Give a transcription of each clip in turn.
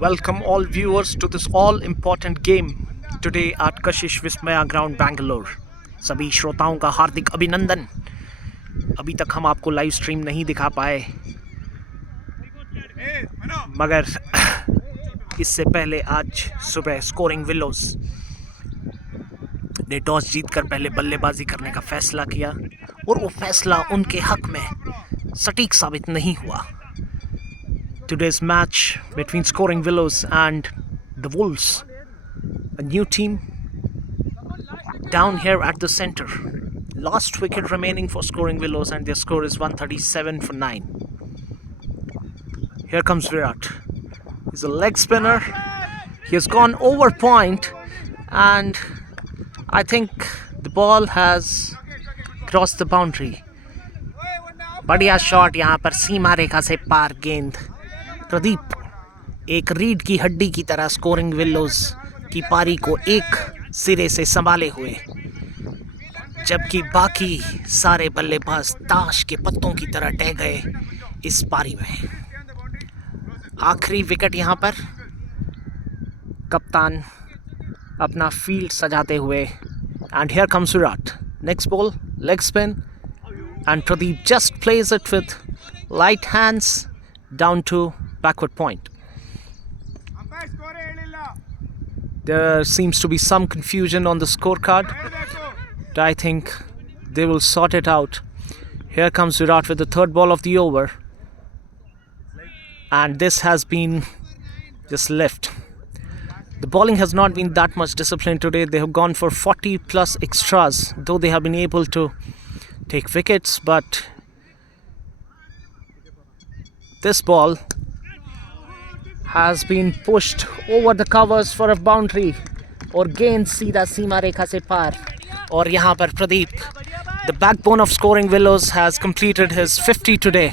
Welcome all viewers to this all important game today at Kashish Vismaya Ground Bangalore. सभी श्रोताओं का हार्दिक अभिनंदन। अभी तक हम आपको लाइव स्ट्रीम नहीं दिखा पाए, मगर इससे पहले आज सुबह स्कोरिंग विलोज ने टॉस जीतकर पहले बल्लेबाजी करने का फैसला किया और वो फैसला उनके हक में सटीक साबित नहीं हुआ। Today's match between Scoring Willows and the Wolves, a new team down here at the center. Last wicket remaining for Scoring Willows and their score is 137 for 9. Here comes Virat. He's a leg spinner. He has gone over point and I think the ball has crossed the boundary. बढ़िया shot यहाँ पर सीमा रेखा से पार गेंद। प्रदीप एक रीढ़ की हड्डी की तरह स्कोरिंग विलोज की पारी को एक सिरे से संभाले हुए, जबकि बाकी सारे बल्लेबाज ताश के पत्तों की तरह टह गए इस पारी में। आखिरी विकेट यहाँ पर कप्तान अपना फील्ड सजाते हुए and here comes Virat. Next ball leg spin and Pradeep just plays it with light hands down to backward point. There seems to be some confusion on the scorecard, but I think they will sort it out. Here comes Virat with the third ball of the over, and this has been just left. The bowling has not been that much disciplined today. They have gone for 40 plus extras, though they have been able to take wickets, but this ball has been pushed over the covers for a boundary और गेंद सीधा सीमा रेखा से पार। और यहाँ पर Pradeep, the backbone of Scoring Willows, has completed his 50 today.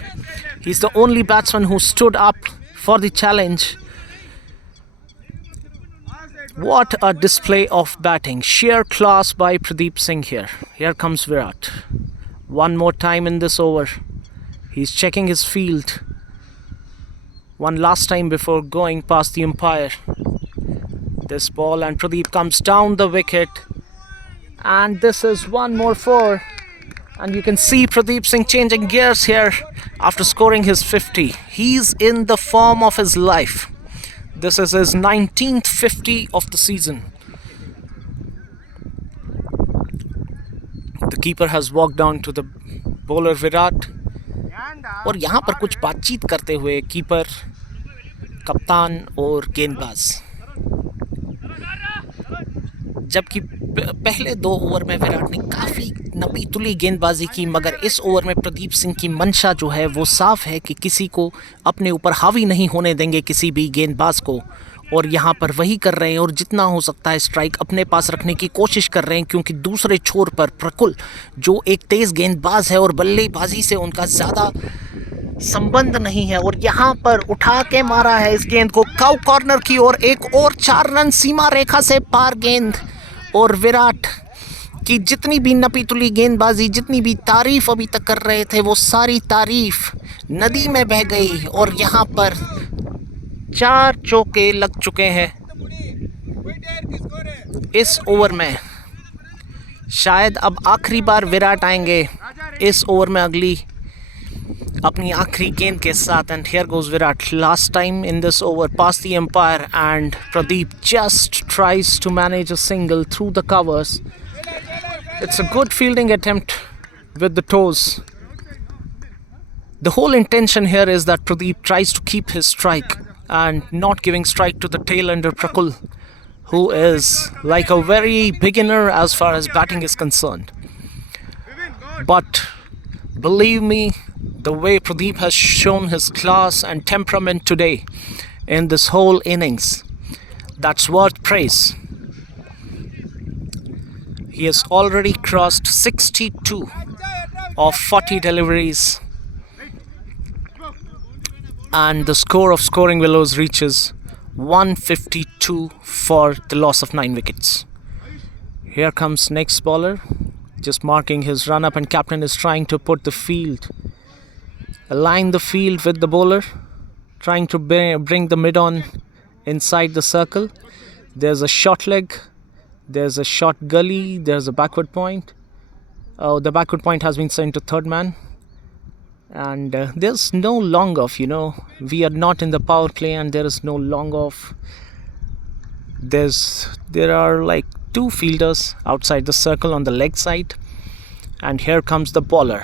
He's the only batsman who stood up for the challenge. What a display of batting, sheer class by Pradeep Singh here. Here comes Virat. One more time in this over. He's checking his field one last time before going past the umpire. This ball and Pradeep comes down the wicket. And this is one more four. And you can see Pradeep Singh changing gears here after scoring his 50. He's in the form of his life. This is his 19th 50 of the season. The keeper has walked down to the bowler Virat और यहाँ पर कुछ बातचीत करते हुए keeper, कप्तान और गेंदबाज। जबकि पहले दो ओवर में विराट ने काफ़ी नपी तुली गेंदबाजी की, मगर इस ओवर में प्रदीप सिंह की मंशा जो है वो साफ है कि किसी को अपने ऊपर हावी नहीं होने देंगे, किसी भी गेंदबाज को। और यहाँ पर वही कर रहे हैं और जितना हो सकता है स्ट्राइक अपने पास रखने की कोशिश कर रहे हैं, क्योंकि दूसरे छोर पर प्रकुल जो एक तेज़ गेंदबाज है और बल्लेबाजी से उनका ज़्यादा संबंध नहीं है, और यहाँ पर उठा के मारा है इस गेंद को काउ कॉर्नर की ओर। एक और 4 रन सीमा रेखा से पार गेंद, और विराट की जितनी भी नपी तुली गेंदबाजी, जितनी भी तारीफ अभी तक कर रहे थे, वो सारी तारीफ नदी में बह गई। और यहाँ पर 4 चौके लग चुके हैं इस ओवर में। शायद अब आखिरी बार विराट आएंगे इस ओवर में अगली अपनी आखिरी गेंद के साथ। And here goes Virat last time in this over past the umpire and Pradeep just tries to manage a single through the covers. It's a good fielding attempt with the toes. The whole intention here is that Pradeep tries to keep his strike and not giving strike to the tail ender Prakul, who is like a very beginner as far as batting is concerned. But believe me, the way Pradeep has shown his class and temperament today in this whole innings, that's worth praise. He has already crossed 62 of 40 deliveries, and the score of Scoring Willows reaches 152 for the loss of 9 wickets. Here comes next bowler, just marking his run up, and captain is trying to put the field, align the field with the bowler, trying to bring the mid on inside the circle. There's a short leg, there's a short gully, there's a backward point. Oh, the backward point has been sent to third man. And there's no long off, we are not in the power play and there is no long off. There are like two fielders outside the circle on the leg side, and here comes the bowler.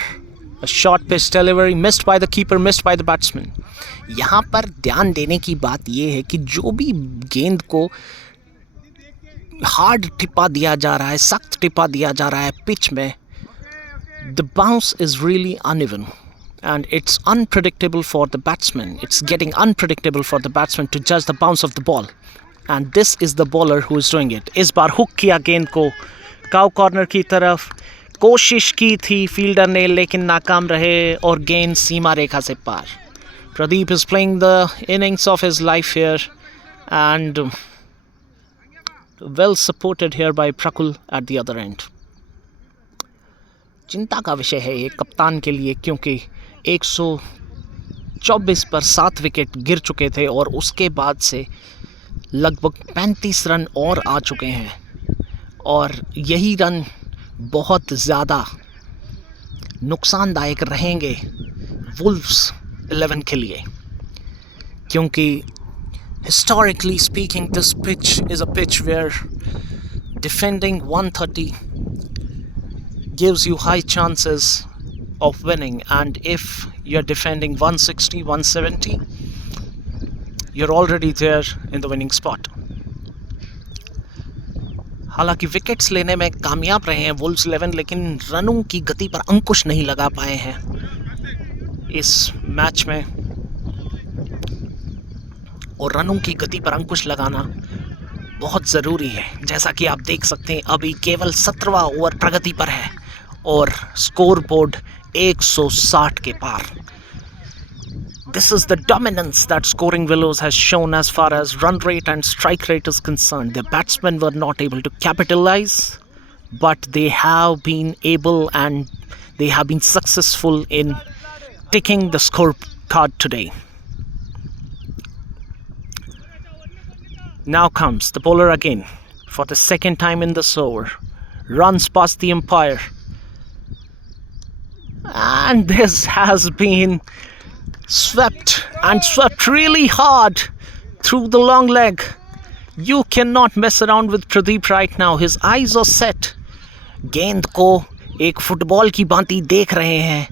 A short pitch delivery missed by the keeper, missed by the batsman. यहाँ पर ध्यान देने की बात यह है कि जो भी गेंद को हार्ड टिपा दिया जा रहा है, सख्त टिपा दिया जा रहा है पिच में, the bounce is really uneven and it's unpredictable for the batsman. It's getting unpredictable for the batsman to judge the bounce of the ball. And this is the bowler who is doing it. इस बार hook किया गेंद को cow corner की तरफ, कोशिश की थी fielder ने लेकिन नाकाम रहे और गेंद सीमा रेखा से पार. Pradeep is playing the innings of his life here and well supported here by Prakul at the other end. चिंता का विषय है ये कप्तान के लिए, क्योंकि 124 पर 7 विकेट गिर चुके थे और उसके बाद से लगभग 35 रन और आ चुके हैं, और यही रन बहुत ज़्यादा नुकसानदायक रहेंगे वुल्व्स 11 के लिए, क्योंकि historically speaking this pitch is a pitch where defending 130 gives you high chances of winning, and if you're defending 160 170 you're already there in the winning spot. हालांकि विकेट्स लेने में कामयाब रहे हैं वुल्व्स 11, लेकिन रनों की गति पर अंकुश नहीं लगा पाए हैं इस मैच में, और रनों की गति पर अंकुश लगाना बहुत ज़रूरी है. जैसा कि आप देख सकते हैं अभी केवल 17वां ओवर प्रगति पर है और स्कोर बोर्ड 160 के पार. This is the dominance that Scoring Willows has shown as far as run rate and strike rate is concerned. The batsmen were not able to capitalize, but they have been able and they have been successful in ticking the scorecard today. Now comes the bowler again for the second time in this over. Runs past the umpire. And this has been swept really hard through the long leg. You cannot mess around with Pradeep right now. His eyes are set. गेंद को एक football की भांति देख रहे हैं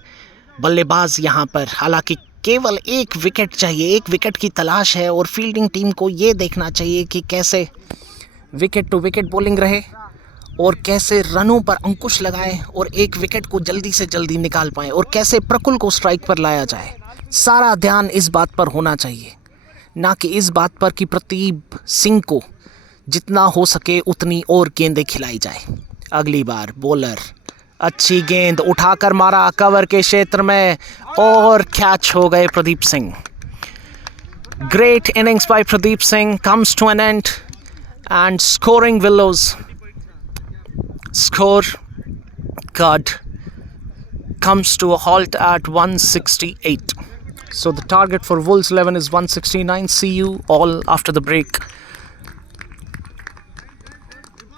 बल्लेबाज यहाँ पर. हालांकि केवल एक विकेट चाहिए, एक विकेट की तलाश है और फील्डिंग टीम को ये देखना चाहिए कि कैसे विकेट टू विकेट बॉलिंग रहे और कैसे रनों पर अंकुश लगाएं और एक विकेट को जल्दी से जल्दी निकाल पाएं और कैसे प्रकुल को स्ट्राइक पर लाया जाए. सारा ध्यान इस बात पर होना चाहिए, ना कि इस बात पर कि प्रदीप सिंह को जितना हो सके उतनी और गेंदें खिलाई जाए. अगली बार बॉलर अच्छी गेंद उठाकर मारा कवर के क्षेत्र में और कैच हो गए Pradeep Singh. Great innings by Pradeep Singh comes to an end and Scoring Willows scorecard comes to a halt at 168. So the target for Wolves 11 is 169. See you all after the break.